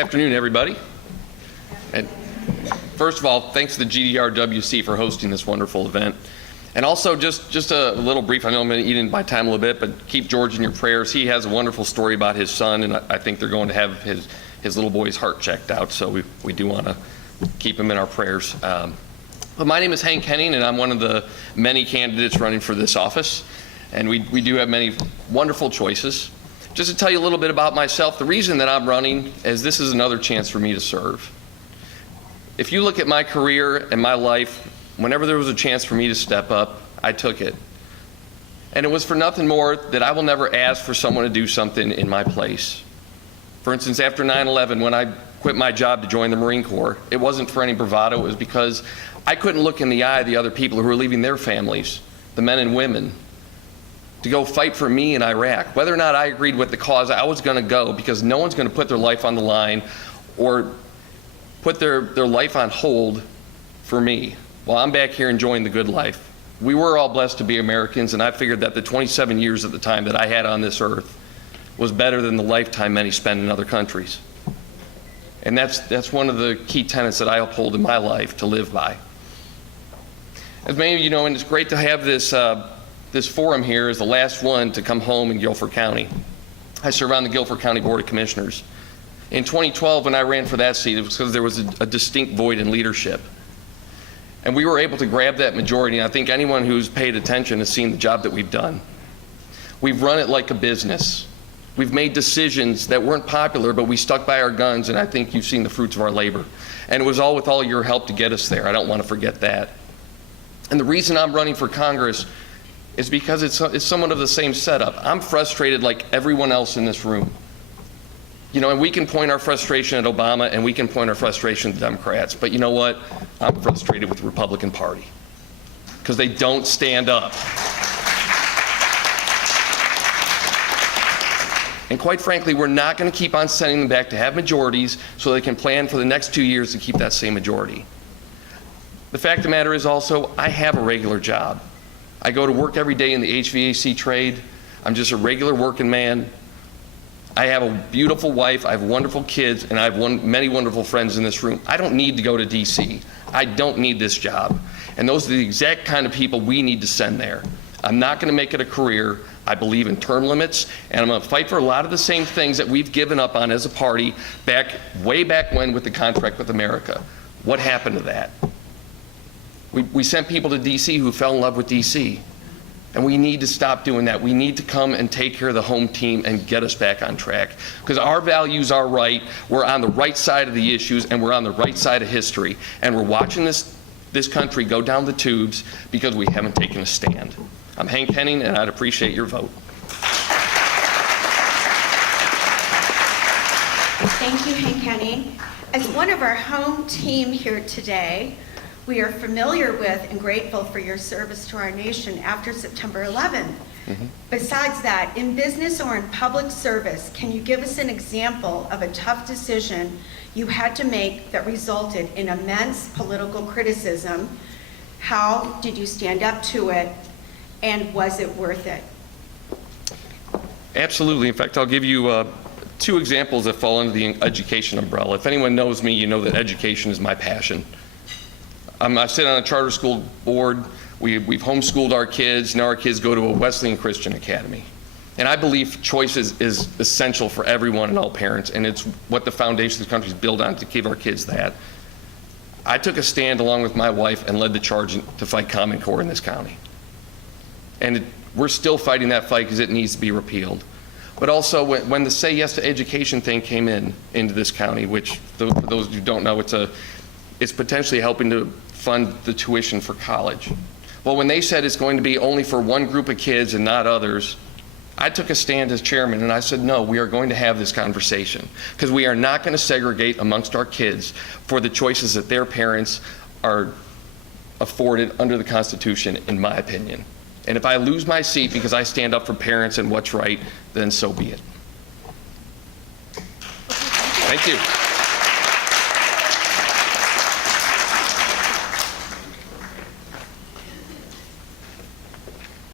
afternoon, everybody. And first of all, thanks to the GDRWC for hosting this wonderful event. And also, just a little brief, I know I'm going to eat into my time a little bit, but keep George in your prayers. He has a wonderful story about his son, and I think they're going to have his little boy's heart checked out, so we do want to keep him in our prayers. But my name is Henning, and I'm one of the many candidates running for this office, and we do have many wonderful choices. Just to tell you a little bit about myself, the reason that I'm running is this is another chance for me to serve. If you look at my career and my life, whenever there was a chance for me to step up, I took it. And it was for nothing more that I will never ask for someone to do something in my place. For instance, after 9/11, when I quit my job to join the Marine Corps, it wasn't for any bravado, it was because I couldn't look in the eye of the other people who were leaving their families, the men and women, to go fight for me in Iraq. Whether or not I agreed with the cause, I was going to go because no one's going to put their life on the line or put their life on hold for me while I'm back here enjoying the good life. We were all blessed to be Americans, and I figured that the 27 years at the time that I had on this earth was better than the lifetime many spend in other countries. And that's one of the key tenets that I uphold in my life to live by. As many of you know, and it's great to have this forum here is the last one to come home in Guilford County. I serve on the Guilford County Board of Commissioners. In 2012, when I ran for that seat, it was because there was a distinct void in leadership. And we were able to grab that majority, and I think anyone who's paid attention has seen the job that we've done. We've run it like a business. We've made decisions that weren't popular, but we stuck by our guns, and I think you've seen the fruits of our labor. And it was all with all your help to get us there. I don't want to forget that. And the reason I'm running for Congress is because it's somewhat of the same setup. I'm frustrated like everyone else in this room. You know, and we can point our frustration at Obama and we can point our frustration at the Democrats, but you know what? I'm frustrated with the Republican Party because they don't stand up. And quite frankly, we're not going to keep on sending them back to have majorities so they can plan for the next 2 years to keep that same majority. The fact of the matter is also, I have a regular job. I go to work every day in the HVAC trade. I'm just a regular working man. I have a beautiful wife, I have wonderful kids, and I have many wonderful friends in this room. I don't need to go to DC. I don't need this job. And those are the exact kind of people we need to send there. I'm not going to make it a career. I believe in term limits, and I'm going to fight for a lot of the same things that we've given up on as a party way back when with the contract with America. What happened to that? We sent people to DC who fell in love with DC. And we need to stop doing that. We need to come and take care of the home team and get us back on track. Because our values are right, we're on the right side of the issues, and we're on the right side of history. And we're watching this country go down the tubes because we haven't taken a stand. I'm Hank Henning, and I'd appreciate your vote. Thank you, Hank Henning. As one of our home team here today, we are familiar with and grateful for your service to our nation after September 11. Besides that, in business or in public service, can you give us an example of a tough decision you had to make that resulted in immense political criticism? How did you stand up to it, and was it worth it? Absolutely. In fact, I'll give you two examples that fall under the education umbrella. If anyone knows me, you know that education is my passion. I sit on a charter school board. We've homeschooled our kids. Now our kids go to a Wesleyan Christian academy. And I believe choice is essential for everyone and all parents, and it's what the foundation of the country is built on to give our kids that. I took a stand along with my wife and led the charge to fight Common Core in this county. And we're still fighting that fight because it needs to be repealed. But also, when the Say Yes to Education thing came into this county, which for those who don't know, it's potentially helping to fund the tuition for college. Well, when they said it's going to be only for one group of kids and not others, I took a stand as chairman and I said, no, we are going to have this conversation because we are not going to segregate amongst our kids for the choices that their parents are afforded under the Constitution, in my opinion. And if I lose my seat because I stand up for parents and what's right, then so be it. Thank you.